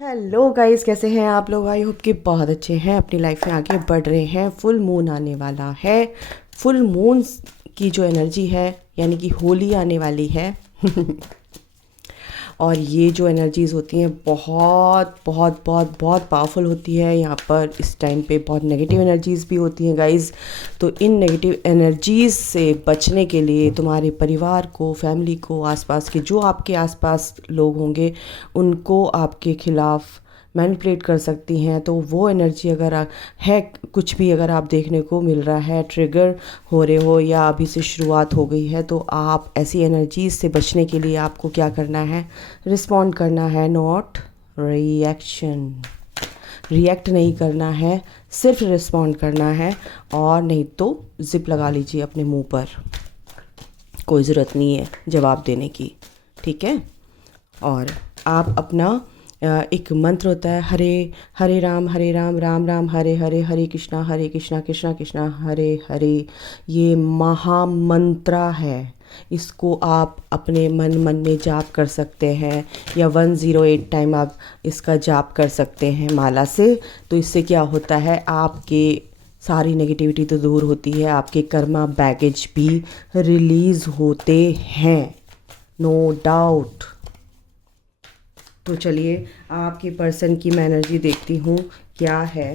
Hello guys, कैसे हैं आप लोग? आई होप कि बहुत अच्छे हैं, अपनी लाइफ में आगे बढ़ रहे हैं। फुल मून आने वाला है। फुल मून की जो एनर्जी है, यानी कि होली आने वाली है। और ये जो एनर्जीज़ होती हैं बहुत बहुत बहुत बहुत पावरफुल होती है। यहाँ पर इस टाइम पे बहुत नेगेटिव एनर्जीज़ भी होती हैं गाइस। तो इन नेगेटिव एनर्जीज़ से बचने के लिए तुम्हारे परिवार को, फैमिली को, आसपास के जो आपके आसपास लोग होंगे उनको आपके खिलाफ मैनिपुलेट कर सकती हैं। तो वो एनर्जी अगर है, कुछ भी अगर आप देखने को मिल रहा है, ट्रिगर हो रहे हो या अभी से शुरुआत हो गई है, तो आप ऐसी एनर्जीज से बचने के लिए आपको क्या करना है? रिस्पॉन्ड करना है, नॉट रिएक्शन। रिएक्ट नहीं करना है, सिर्फ रिस्पॉन्ड करना है। और नहीं तो जिप लगा लीजिए अपने मुंह पर, कोई ज़रूरत नहीं है जवाब देने की, ठीक है? और आप अपना एक मंत्र होता है, हरे हरे राम राम राम हरे हरे, हरे कृष्णा कृष्णा कृष्णा हरे हरे। ये महामंत्रा है। इसको आप अपने मन में जाप कर सकते हैं, या 108 टाइम आप इसका जाप कर सकते हैं माला से। तो इससे क्या होता है, आपके सारी नेगेटिविटी तो दूर होती है, आपके कर्मा बैगेज भी रिलीज़ होते हैं, नो डाउट। तो चलिए आपके पर्सन की मैं एनर्जी देखती हूँ क्या है।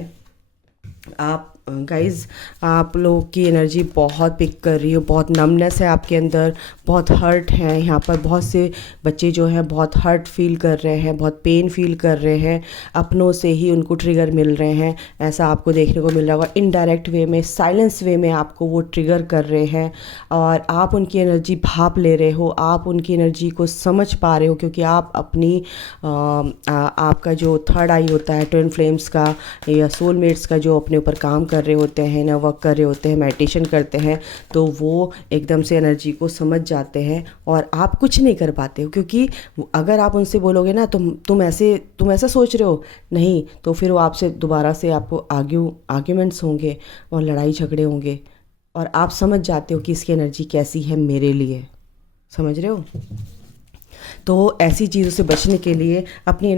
आप गाइज़, आप लोगों की एनर्जी बहुत पिक कर रही हो, बहुत नमनेस है आपके अंदर, बहुत हर्ट है। यहाँ पर बहुत से बच्चे जो हैं बहुत हर्ट फील कर रहे हैं, बहुत पेन फील कर रहे हैं, अपनों से ही उनको ट्रिगर मिल रहे हैं। ऐसा आपको देखने को मिल रहा होगा, इनडायरेक्ट वे में, साइलेंस वे में आपको वो ट्रिगर कर रहे हैं। और आप उनकी एनर्जी भाप ले रहे हो, आप उनकी एनर्जी को समझ पा रहे हो, क्योंकि आप अपनी आपका जो थर्ड आई होता है ट्विन फ्लेम्स का या सोलमेट्स का, जो अपने ऊपर काम कर रहे होते हैं ना, वर्क कर रहे होते हैं, मेडिटेशन करते हैं, तो वो एकदम से एनर्जी को समझ जाते हैं। और आप कुछ नहीं कर पाते हो, क्योंकि अगर आप उनसे बोलोगे ना तुम ऐसा सोच रहे हो, नहीं, तो फिर वो आपसे दोबारा से आपको आर्ग्यूमेंट्स होंगे और लड़ाई झगड़े होंगे। और आप समझ जाते हो कि इसकी एनर्जी कैसी है मेरे लिए। समझ रहे हो? तो ऐसी चीज़ों से बचने के लिए अपनी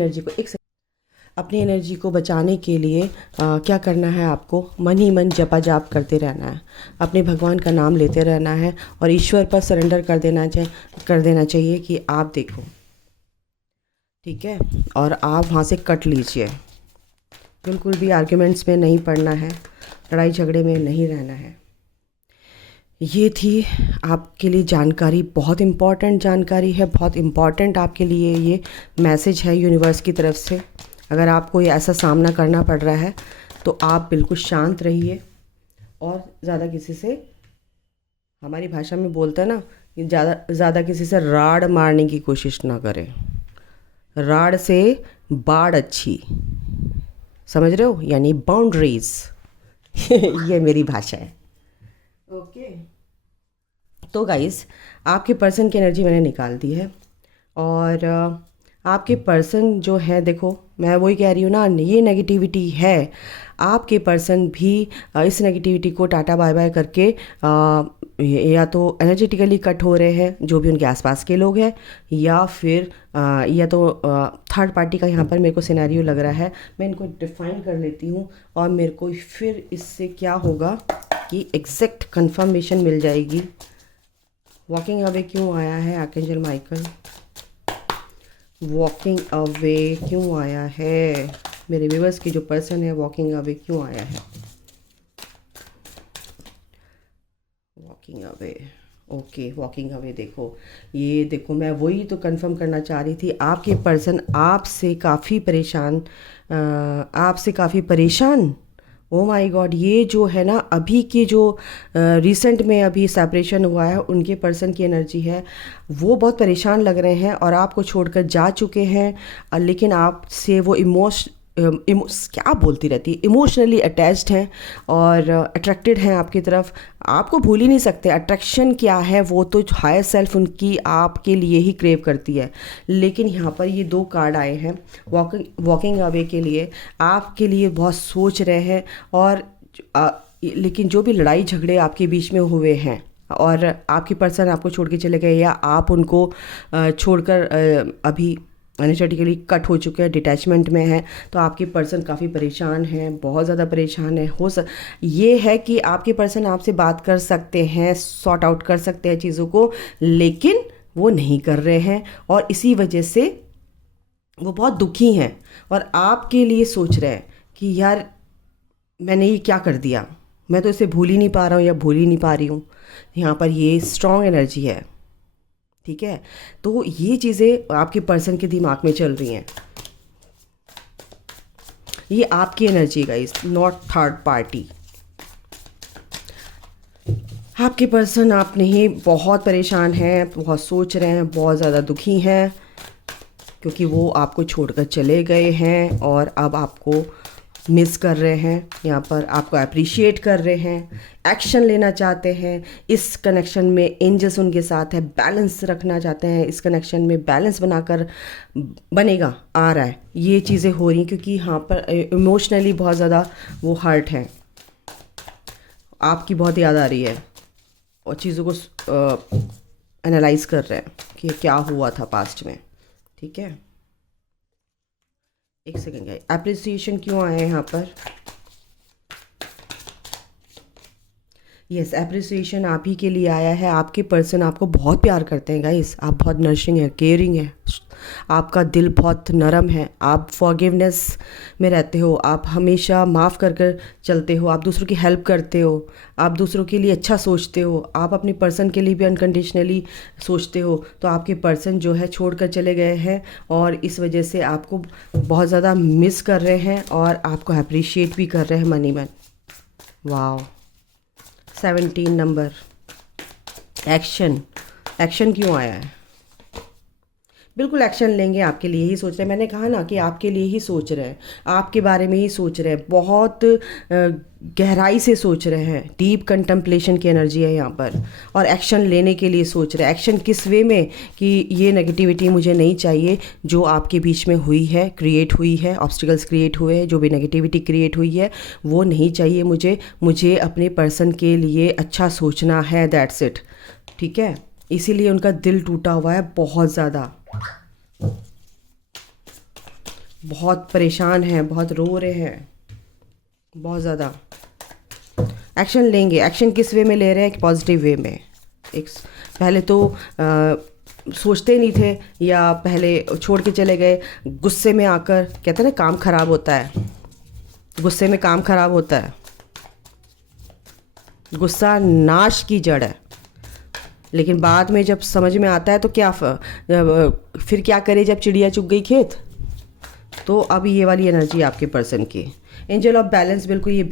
एनर्जी को बचाने के लिए क्या करना है, आपको मन ही मन जपा जाप करते रहना है, अपने भगवान का नाम लेते रहना है और ईश्वर पर सरेंडर कर देना चाहिए कि आप देखो, ठीक है? और आप वहाँ से कट लीजिए। बिल्कुल भी आर्ग्यूमेंट्स में नहीं पड़ना है, लड़ाई झगड़े में नहीं रहना है। ये थी आपके लिए जानकारी, बहुत इम्पॉर्टेंट जानकारी है, बहुत इम्पॉर्टेंट आपके लिए ये मैसेज है यूनिवर्स की तरफ से। अगर आपको ये ऐसा सामना करना पड़ रहा है तो आप बिल्कुल शांत रहिए और ज़्यादा किसी से, हमारी भाषा में बोलते हैं ना, ज़्यादा किसी से राड़ मारने की कोशिश ना करें। राड़ से बाढ़ अच्छी, समझ रहे हो? यानी बाउंड्रीज। ये मेरी भाषा है। ओके। तो गाइस, आपके पर्सन की एनर्जी मैंने निकाल दी है। और आपके पर्सन जो है, देखो मैं वही कह रही हूँ ना, ये नेगेटिविटी है। आपके पर्सन भी इस नेगेटिविटी को टाटा बाय बाय करके या तो एनर्जेटिकली कट हो रहे हैं, जो भी उनके आसपास के लोग हैं, या फिर या तो थर्ड पार्टी का यहाँ पर मेरे को सिनेरियो लग रहा है। मैं इनको डिफाइन कर लेती हूँ और मेरे को फिर इससे क्या होगा कि एग्जैक्ट कंफर्मेशन मिल जाएगी। वॉकिंग अवे क्यों आया है आर्कएंजल माइकल? वॉकिंग अवे क्यों आया है? मेरे व्यूअर्स की जो पर्सन है, वॉकिंग अवे क्यों आया है? Walking away, okay, walking away. देखो, ये देखो, मैं वही तो कंफर्म करना चाह रही थी। आपके पर्सन आपसे काफ़ी परेशान। ओ माय गॉड, ये जो है ना, अभी की जो रिसेंट में अभी सेपरेशन हुआ है, उनके पर्सन की एनर्जी है, वो बहुत परेशान लग रहे हैं और आपको छोड़कर जा चुके हैं। लेकिन आपसे वो क्या बोलती रहती है, इमोशनली अटैच्ड हैं और अट्रैक्टेड हैं आपकी तरफ। आपको भूल ही नहीं सकते। अट्रैक्शन क्या है, वो तो हायर सेल्फ उनकी आपके लिए ही क्रेव करती है। लेकिन यहाँ पर ये दो कार्ड आए हैं वॉकिंग अवे के लिए, आपके लिए बहुत सोच रहे हैं। और लेकिन जो भी लड़ाई झगड़े आपके बीच में हुए हैं और आपकी पर्सन आपको छोड़ के चले गए, या आप उनको छोड़कर अभी एनर्जेटिकली कट हो चुके हैं, डिटैचमेंट में है। तो आपके पर्सन काफ़ी परेशान हैं, बहुत ज़्यादा परेशान है। ये है कि आपके पर्सन आपसे बात कर सकते हैं, सॉर्ट आउट कर सकते हैं चीज़ों को, लेकिन वो नहीं कर रहे हैं और इसी वजह से वो बहुत दुखी हैं और आपके लिए सोच रहे हैं कि यार मैंने ये क्या कर दिया, मैं तो इसे भूल ही नहीं पा रहा हूँ या भूल ही नहीं पा रही हूँ। यहाँ पर ये स्ट्रॉन्ग एनर्जी है, ठीक है। तो ये चीज़ें आपके पर्सन के दिमाग में चल रही हैं। ये आपकी energy guys, not third party. आपके पर्सन आप नहीं, बहुत परेशान हैं, बहुत सोच रहे हैं, बहुत ज़्यादा दुखी हैं क्योंकि वो आपको छोड़कर चले गए हैं और अब आपको मिस कर रहे हैं। यहाँ पर आपको अप्रिशिएट कर रहे हैं, एक्शन लेना चाहते हैं। इस कनेक्शन में एंजल्स उनके साथ है, बैलेंस रखना चाहते हैं। इस कनेक्शन में बैलेंस बनाकर बनेगा, आ रहा है, ये चीज़ें हो रही हैं क्योंकि यहाँ पर इमोशनली बहुत ज़्यादा वो हर्ट हैं। आपकी बहुत याद आ रही है और चीज़ों को एनालाइज कर रहे हैं कि क्या हुआ था पास्ट में, ठीक है। एक सेकेंड, एप्रिसिएशन क्यों आया है यहाँ पर? यस, एप्रिसिएशन आप ही के लिए आया है। आपके पर्सन आपको बहुत प्यार करते हैं गाइस, आप बहुत नर्सिंग है, केयरिंग है, आपका दिल बहुत नरम है, आप फॉरगिवनेस में रहते हो, आप हमेशा माफ़ कर कर चलते हो, आप दूसरों की हेल्प करते हो, आप दूसरों के लिए अच्छा सोचते हो, आप अपने पर्सन के लिए भी अनकंडीशनली सोचते हो। तो आपके पर्सन जो है छोड़ कर चले गए हैं और इस वजह से आपको बहुत ज़्यादा मिस कर रहे हैं और आपको अप्रिशिएट भी कर रहे हैं money man. Wow, 17 number. Action क्यों आया है? बिल्कुल एक्शन लेंगे, आपके लिए ही सोच रहे हैं। मैंने कहा ना कि आपके लिए ही सोच रहे हैं, आपके बारे में ही सोच रहे हैं, बहुत गहराई से सोच रहे हैं। डीप कंटेम्पलेशन की एनर्जी है यहाँ पर और एक्शन लेने के लिए सोच रहे हैं। एक्शन किस वे में कि ये नेगेटिविटी मुझे नहीं चाहिए जो आपके बीच में हुई है, क्रिएट हुई है, ऑब्स्टिकल्स क्रिएट हुए हैं, जो भी नेगेटिविटी क्रिएट हुई है वो नहीं चाहिए मुझे अपने पर्सन के लिए अच्छा सोचना है, दैट्स इट, ठीक है। इसीलिए उनका दिल टूटा हुआ है, बहुत ज़्यादा, बहुत परेशान हैं, बहुत रो रहे हैं, बहुत ज़्यादा। एक्शन लेंगे, एक्शन किस वे में ले रहे हैं? एक पॉजिटिव वे में। पहले तो सोचते नहीं थे या पहले छोड़ के चले गए, गुस्से में आकर, कहते हैं ना काम खराब होता है, गुस्से में काम खराब होता है। गुस्सा नाश की जड़ है, लेकिन बाद में जब समझ में आता है तो फिर क्या करे जब चिड़िया चुग गई खेत। तो अब ये वाली एनर्जी आपके पर्सन की, एंजल ऑफ बैलेंस, बिल्कुल ये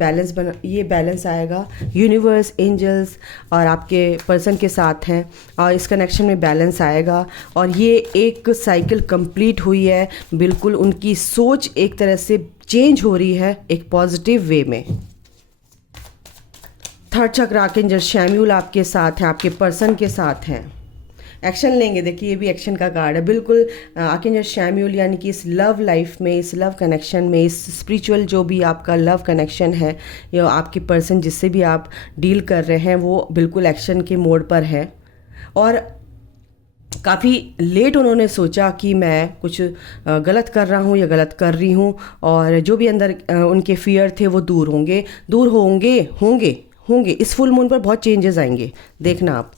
बैलेंस आएगा। यूनिवर्स, एंजल्स और आपके पर्सन के साथ हैं और इस कनेक्शन में बैलेंस आएगा और ये एक साइकिल कंप्लीट हुई है। बिल्कुल उनकी सोच एक तरह से चेंज हो रही है एक पॉजिटिव वे में। थर्ड चक्र आर्कएंजल शैम्यूल आपके साथ हैं, आपके पर्सन के साथ हैं। एक्शन लेंगे, देखिए ये भी एक्शन का कार्ड है। बिल्कुल आर्कएंजल शैम्यूल यानी कि इस लव लाइफ में, इस लव कनेक्शन में, इस स्पिरिचुअल जो भी आपका लव कनेक्शन है या आपके पर्सन जिससे भी आप डील कर रहे हैं वो बिल्कुल एक्शन के मोड पर है और काफ़ी लेट उन्होंने सोचा कि मैं कुछ गलत कर रहा हूँ या गलत कर रही हूँ और जो भी अंदर उनके फियर थे वो दूर होंगे। इस फुल मून पर बहुत चेंजेस आएंगे, देखना आप।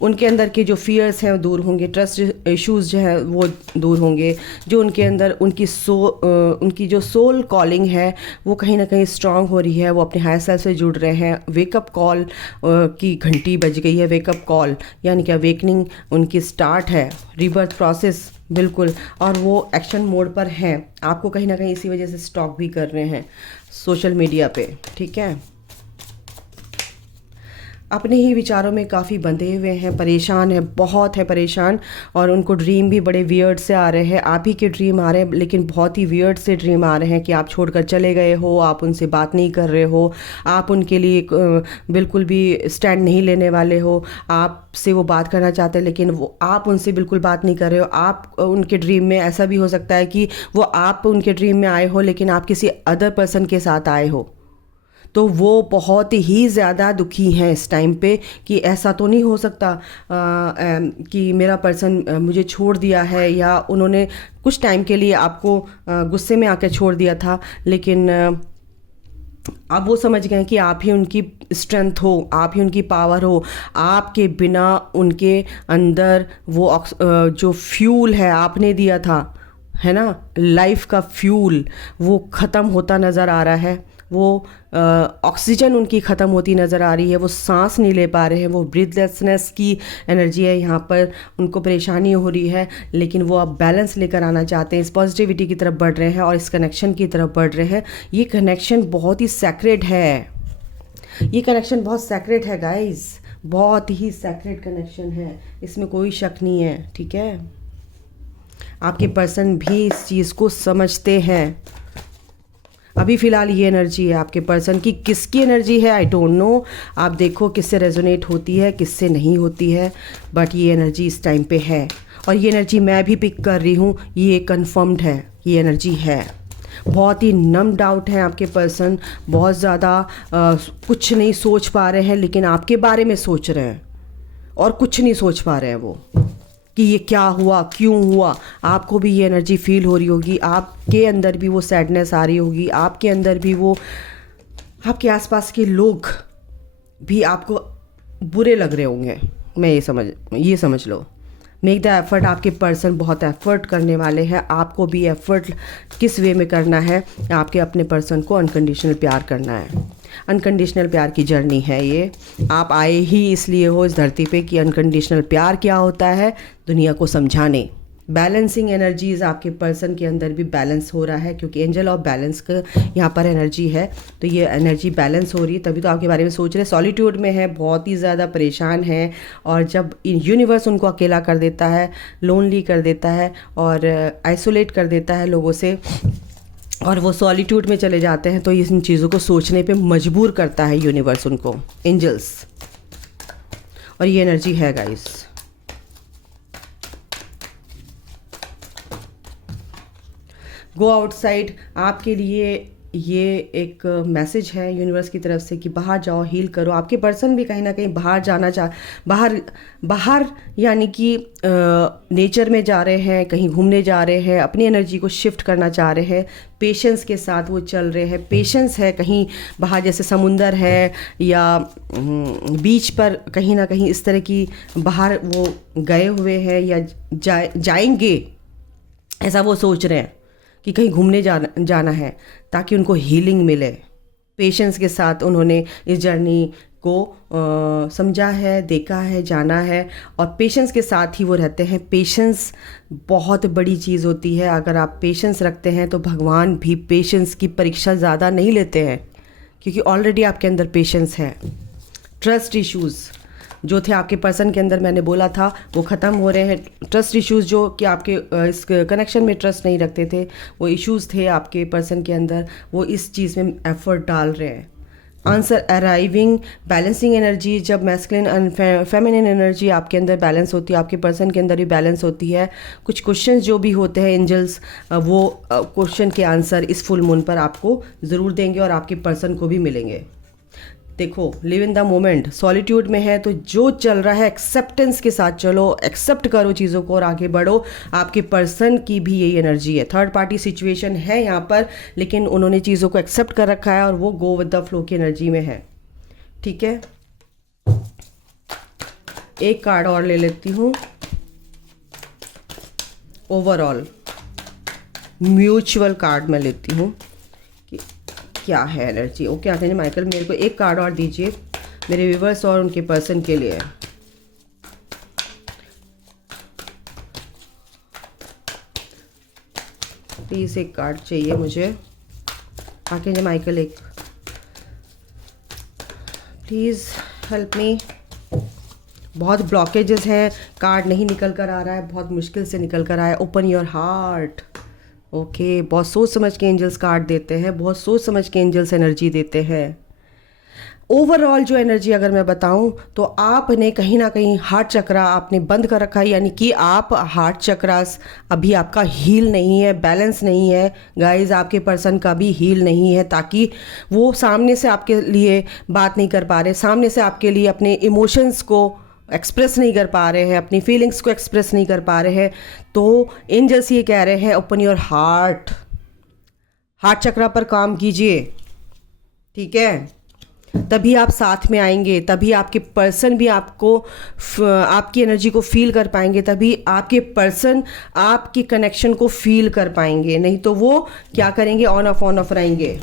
उनके अंदर के जो फियर्स हैं वो दूर होंगे, ट्रस्ट इश्यूज जो हैं वो दूर होंगे, जो उनके अंदर उनकी जो सोल कॉलिंग है वो कहीं ना कहीं स्ट्रांग हो रही है, वो अपने हायर सेल्फ से जुड़ रहे हैं। वेकअप कॉल की घंटी बज गई है, वेकअप कॉल यानी कि अवेकनिंग उनकी स्टार्ट है, रीबर्थ प्रोसेस बिल्कुल, और वो एक्शन मोड पर हैं। आपको कहीं ना कहीं इसी वजह से स्टॉक भी कर रहे हैं सोशल मीडिया पे, ठीक है। अपने ही विचारों में काफ़ी बंधे हुए हैं, परेशान है, बहुत है परेशान और उनको ड्रीम भी बड़े वियर्ड से आ रहे हैं। आप ही के ड्रीम आ रहे हैं लेकिन बहुत ही वियर्ड से ड्रीम आ रहे हैं कि आप छोड़कर चले गए हो, आप उनसे बात नहीं कर रहे हो, आप उनके लिए बिल्कुल भी स्टैंड नहीं लेने वाले हो, आपसे वो बात करना चाहते हैं लेकिन वो आप उनसे बिल्कुल बात नहीं कर रहे हो। आप उनके ड्रीम में, ऐसा भी हो सकता है कि वो आप उनके ड्रीम में आए हो लेकिन आप किसी अदर पर्सन के साथ आए हो। तो वो बहुत ही ज़्यादा दुखी हैं इस टाइम पे कि ऐसा तो नहीं हो सकता कि मेरा पर्सन मुझे छोड़ दिया है, या उन्होंने कुछ टाइम के लिए आपको गुस्से में आकर छोड़ दिया था, लेकिन अब वो समझ गए कि आप ही उनकी स्ट्रेंथ हो, आप ही उनकी पावर हो। आपके बिना उनके अंदर वो जो फ्यूल है आपने दिया था, है ना, लाइफ का फ्यूल, वो ख़त्म होता नज़र आ रहा है। वो ऑक्सीजन उनकी ख़त्म होती नज़र आ रही है, वो सांस नहीं ले पा रहे हैं, वो ब्रीथलेसनेस की एनर्जी है यहाँ पर, उनको परेशानी हो रही है। लेकिन वो अब बैलेंस लेकर आना चाहते हैं, इस पॉजिटिविटी की तरफ बढ़ रहे हैं और इस कनेक्शन की तरफ बढ़ रहे हैं। ये कनेक्शन बहुत ही सैक्रेड है, ये कनेक्शन बहुत सैक्रेड है गाइस, बहुत ही सैक्रेड कनेक्शन है, इसमें कोई शक नहीं है। ठीक है, आपके पर्सन भी इस चीज़ को समझते हैं। अभी फ़िलहाल ये एनर्जी है आपके पर्सन की। किसकी एनर्जी है आई डोंट नो, आप देखो किससे रेजोनेट होती है, किससे नहीं होती है, बट ये एनर्जी इस टाइम पे है। और ये एनर्जी मैं भी पिक कर रही हूँ, ये कंफर्म्ड है, ये एनर्जी है। बहुत ही नम डाउट है आपके पर्सन, बहुत ज़्यादा कुछ नहीं सोच पा रहे हैं, लेकिन आपके बारे में सोच रहे हैं और कुछ नहीं सोच पा रहे हैं वो कि ये क्या हुआ, क्यों हुआ। आपको भी ये एनर्जी फील हो रही होगी, आपके अंदर भी वो सैडनेस आ रही होगी, आपके अंदर भी वो, आपके आसपास के लोग भी आपको बुरे लग रहे होंगे। मैं ये समझ लो। मेक द एफर्ट, आपके पर्सन बहुत एफर्ट करने वाले हैं। आपको भी एफर्ट किस वे में करना है, आपके अपने पर्सन को अनकंडीशनल प्यार करना है। अनकंडीशनल प्यार की जर्नी है ये। आप आए ही इसलिए हो इस धरती पे कि अनकंडीशनल प्यार क्या होता है दुनिया को समझाने। बैलेंसिंग एनर्जीज़ आपके पर्सन के अंदर भी बैलेंस हो रहा है, क्योंकि एंजल ऑफ बैलेंस का यहाँ पर एनर्जी है, तो ये एनर्जी बैलेंस हो रही है, तभी तो आपके बारे में सोच रहे हैं। सॉलिट्यूड में है, बहुत ही ज़्यादा परेशान है, और जब यूनिवर्स उनको अकेला कर देता है, लोनली कर देता है और आइसोलेट कर देता है लोगों से, और वो सॉलिट्यूड में चले जाते हैं, तो इन चीज़ों को सोचने पे मजबूर करता है यूनिवर्स उनको, एंजल्स। और ये एनर्जी है गाइस। गो आउटसाइड, आपके लिए ये एक मैसेज है यूनिवर्स की तरफ से कि बाहर जाओ, हील करो। आपके पर्सन भी कहीं ना कहीं बाहर जाना बाहर यानी कि नेचर में जा रहे हैं, कहीं घूमने जा रहे हैं, अपनी एनर्जी को शिफ्ट करना चाह रहे हैं। पेशेंस के साथ वो चल रहे हैं, पेशेंस है। कहीं बाहर जैसे समुंदर है या बीच पर कहीं ना कहीं इस तरह की बाहर वो गए हुए हैं या जाएंगे, ऐसा वो सोच रहे हैं कि कहीं घूमने जाना है ताकि उनको हीलिंग मिले। पेशेंस के साथ उन्होंने इस जर्नी को समझा है, देखा है, जाना है, और पेशेंस के साथ ही वो रहते हैं। पेशेंस बहुत बड़ी चीज़ होती है। अगर आप पेशेंस रखते हैं तो भगवान भी पेशेंस की परीक्षा ज़्यादा नहीं लेते हैं, क्योंकि ऑलरेडी आपके अंदर पेशेंस है। ट्रस्ट इश्यूज़ जो थे आपके पर्सन के अंदर, मैंने बोला था, वो ख़त्म हो रहे हैं। ट्रस्ट इश्यूज़ जो कि आपके इस कनेक्शन में ट्रस्ट नहीं रखते थे, वो इश्यूज़ थे आपके पर्सन के अंदर, वो इस चीज़ में एफर्ट डाल रहे हैं। आंसर अराइविंग, बैलेंसिंग एनर्जी, जब मैस्कुलिन एंड फेमिनिन एनर्जी आपके अंदर बैलेंस होती है, आपके पर्सन के अंदर भी बैलेंस होती है। कुछ क्वेश्चन जो भी होते हैं एंजल्स, वो क्वेश्चन के आंसर इस फुल मून पर आपको ज़रूर देंगे और आपके पर्सन को भी मिलेंगे। देखो, live in the moment, solitude में है तो जो चल रहा है एक्सेप्टेंस के साथ चलो, एक्सेप्ट करो चीज़ों को और आगे बढ़ो। आपके पर्सन की भी यही एनर्जी है। थर्ड पार्टी सिचुएशन है यहाँ पर, लेकिन उन्होंने चीज़ों को एक्सेप्ट कर रखा है और वो गो विद द फ्लो की एनर्जी में है। ठीक है, एक कार्ड और ले लेती हूँ। ओवरऑल म्यूचुअल कार्ड मैं लेती हूँ, क्या है एनर्जी। ओके आर्कएंजल माइकल, मेरे को एक कार्ड और दीजिए मेरे व्यूअर्स और उनके पर्सन के लिए। प्लीज़ एक कार्ड चाहिए मुझे आर्कएंजल माइकल, एक प्लीज़ हेल्प मी। बहुत ब्लॉकेजेस हैं, कार्ड नहीं निकल कर आ रहा है, बहुत मुश्किल से निकल कर आया है। Open your heart. ओके, बहुत सोच समझ के एंजल्स कार्ड देते हैं, बहुत सोच समझ के एंजल्स एनर्जी देते हैं। ओवरऑल जो एनर्जी अगर मैं बताऊं तो आपने कहीं ना कहीं हार्ट चक्रा आपने बंद कर रखा है, यानी कि आप हार्ट चक्रास अभी आपका हील नहीं है, बैलेंस नहीं है गाइज, आपके पर्सन का भी हील नहीं है, ताकि वो सामने से आपके लिए बात नहीं कर पा रहे, सामने से आपके लिए अपने इमोशंस को एक्सप्रेस नहीं कर पा रहे हैं, अपनी फीलिंग्स को एक्सप्रेस नहीं कर पा रहे हैं। तो एंजल्स ये कह रहे हैं ओपन योर हार्ट, हार्ट चक्रा पर काम कीजिए, ठीक है, तभी आप साथ में आएंगे, तभी आपके पर्सन भी आपको आपकी एनर्जी को फील कर पाएंगे, तभी आपके पर्सन आपकी कनेक्शन को फील कर पाएंगे, नहीं तो वो क्या करेंगे, ऑन ऑफ रहेंगे।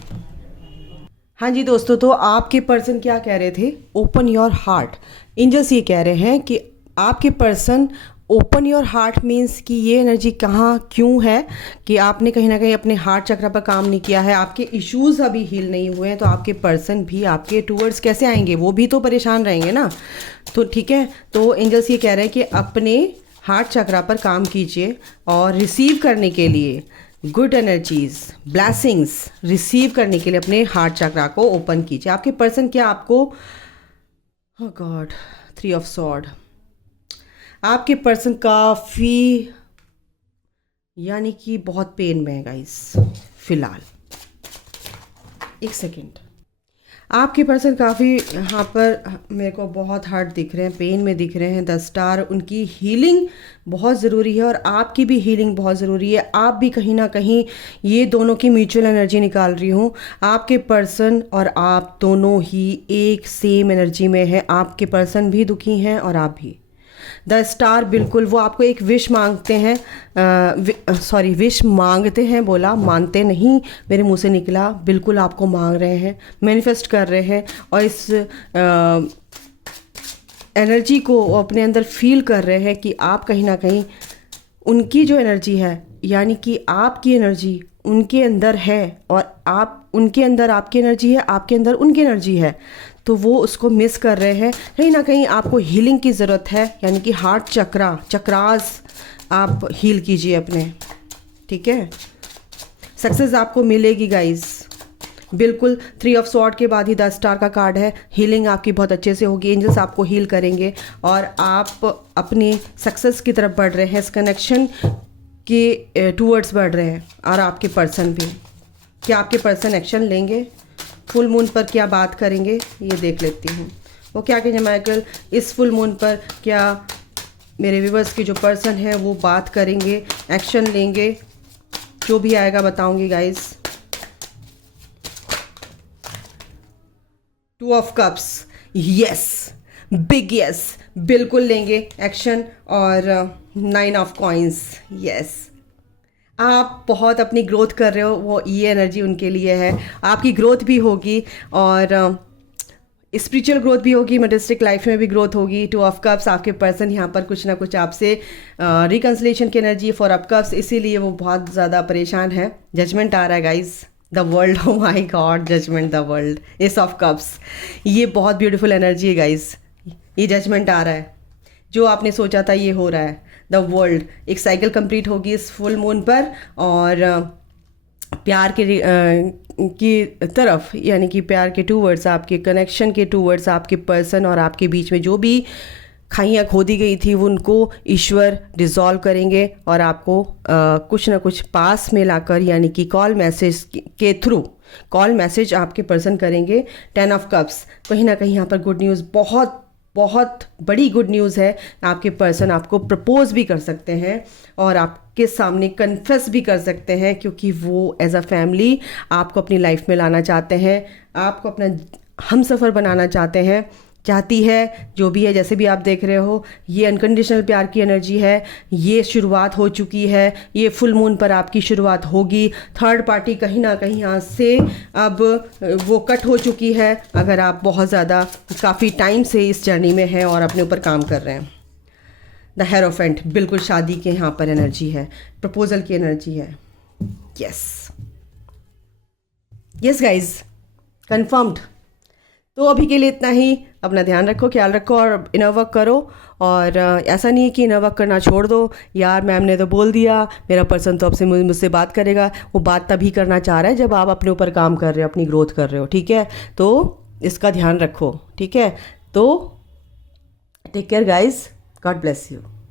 हाँ जी दोस्तों, तो आपके पर्सन क्या कह रहे थे, ओपन योर हार्ट। एंजल्स ये कह रहे हैं कि आपके person open your heart means कि ये एनर्जी कहाँ क्यों है कि आपने कहीं ना कहीं अपने हार्ट चक्र पर काम नहीं किया है, आपके इश्यूज अभी हील नहीं हुए हैं, तो आपके पर्सन भी आपके टूवर्ड्स कैसे आएंगे, वो भी तो परेशान रहेंगे ना। तो ठीक है, तो एंजल्स ये कह रहे हैं कि अपने हार्ट चक्र पर काम कीजिए और रिसीव करने के लिए गुड एनर्जीज, ब्लेसिंग्स रिसीव करने के लिए अपने हार्ट चक्र को ओपन कीजिए। आपके पर्सन क्या आपको, ओह गॉड, 3 ऑफ सॉर्ड, आपके पर्सन काफ़ी यानी कि बहुत पेन में है गाइस फिलहाल। एक सेकेंड, आपके पर्सन काफ़ी यहाँ पर मेरे को बहुत हार्ट दिख रहे हैं, पेन में दिख रहे हैं, 10 स्टार। उनकी हीलिंग बहुत ज़रूरी है और आपकी भी हीलिंग बहुत ज़रूरी है। आप भी कहीं ना कहीं ये दोनों की म्यूचुअल एनर्जी निकाल रही हूँ, आपके पर्सन और आप दोनों ही एक सेम एनर्जी में है। आपके पर्सन भी दुखी हैं और आप भी। 10 स्टार, बिल्कुल वो आपको एक विश मांगते हैं, सॉरी विश मांगते हैं बोला, मानते नहीं, मेरे मुंह से निकला, बिल्कुल आपको मांग रहे हैं, मैनिफेस्ट कर रहे हैं और इस एनर्जी को अपने अंदर फील कर रहे हैं कि आप कहीं ना कहीं उनकी जो एनर्जी है, यानी कि आपकी एनर्जी उनके अंदर है और आप उनके अंदर आपकी एनर्जी है, आपके अंदर उनकी एनर्जी है, तो वो उसको मिस कर रहे हैं। कहीं ना कहीं आपको हीलिंग की ज़रूरत है, यानी कि हार्ट चक्रास आप हील कीजिए अपने, ठीक है। सक्सेस आपको मिलेगी गाइस, बिल्कुल। 3 ऑफ सॉर्ड के बाद ही 10 स्टार का कार्ड है। हीलिंग आपकी बहुत अच्छे से होगी, एंजल्स आपको हील करेंगे और आप अपनी सक्सेस की तरफ बढ़ रहे हैं, इस कनेक्शन के टूवर्ड्स बढ़ रहे हैं। और आपके पर्सन भी, क्या आपके पर्सन एक्शन लेंगे, फुल मून पर क्या बात करेंगे, ये देख लेती हूँ। वो क्या कहेंगे माइकल, इस फुल मून पर क्या मेरे व्यूवर्स के जो पर्सन है वो बात करेंगे, एक्शन लेंगे, जो भी आएगा बताऊंगी guys. 2 of cups, yes, big yes, बिल्कुल लेंगे एक्शन। और 9 ऑफ कॉइन्स, यस, आप बहुत अपनी ग्रोथ कर रहे हो, वो ये एनर्जी उनके लिए है। आपकी ग्रोथ भी होगी और स्पिरिचुअल ग्रोथ भी होगी, मटेरियलिस्टिक लाइफ में भी ग्रोथ होगी। 2 ऑफ कप्स, आपके पर्सन यहाँ पर कुछ ना कुछ आपसे रिकन्सिलेशन की एनर्जी। 4 ऑफ कप्स, इसीलिए वो बहुत ज़्यादा परेशान है। जजमेंट आ रहा है guys, the world, oh my God, judgement, the world, ace of cups, ये बहुत ब्यूटीफुल एनर्जी है गाइज। ये जजमेंट आ रहा है, जो आपने सोचा था ये हो रहा है। द वर्ल्ड, एक साइकिल कंप्लीट होगी इस फुल मून पर और प्यार के की तरफ, यानी कि प्यार के टूवर्ड्स, आपके कनेक्शन के टूवर्ड्स, आपके पर्सन और आपके बीच में जो भी खाइयाँ खोदी गई थी उनको ईश्वर डिज़ोल्व करेंगे और आपको कुछ ना कुछ पास में लाकर, यानी कि कॉल मैसेज के थ्रू कॉल मैसेज आपके पर्सन करेंगे। 10 ऑफ कप्स, कहीं ना कहीं यहाँ पर गुड न्यूज़, बहुत बहुत बड़ी गुड न्यूज़ है। आपके पर्सन आपको प्रपोज भी कर सकते हैं और आपके सामने कन्फेस भी कर सकते हैं, क्योंकि वो एज अ फैमिली आपको अपनी लाइफ में लाना चाहते हैं, आपको अपना हमसफ़र बनाना चाहती है, जो भी है। जैसे भी आप देख रहे हो, ये अनकंडीशनल प्यार की एनर्जी है, ये शुरुआत हो चुकी है, ये फुल मून पर आपकी शुरुआत होगी। थर्ड पार्टी कहीं ना कहीं यहाँ से अब वो कट हो चुकी है, अगर आप बहुत ज़्यादा काफ़ी टाइम से इस जर्नी में हैं और अपने ऊपर काम कर रहे हैं। द हेरोफेंट, बिल्कुल शादी के यहाँ पर एनर्जी है, प्रपोजल की एनर्जी है। Yes yes guys, confirmed. तो अभी के लिए इतना ही। अपना ध्यान रखो, ख्याल रखो और इनर वर्क करो। और ऐसा नहीं है कि इनर वर्क करना छोड़ दो, यार मैम ने तो बोल दिया, मेरा पर्सन तो अब से मुझसे बात करेगा। वो बात तभी करना चाह रहा है जब आप अपने ऊपर काम कर रहे हो, अपनी ग्रोथ कर रहे हो, ठीक है। तो इसका ध्यान रखो, ठीक है। तो take care guys, God bless you.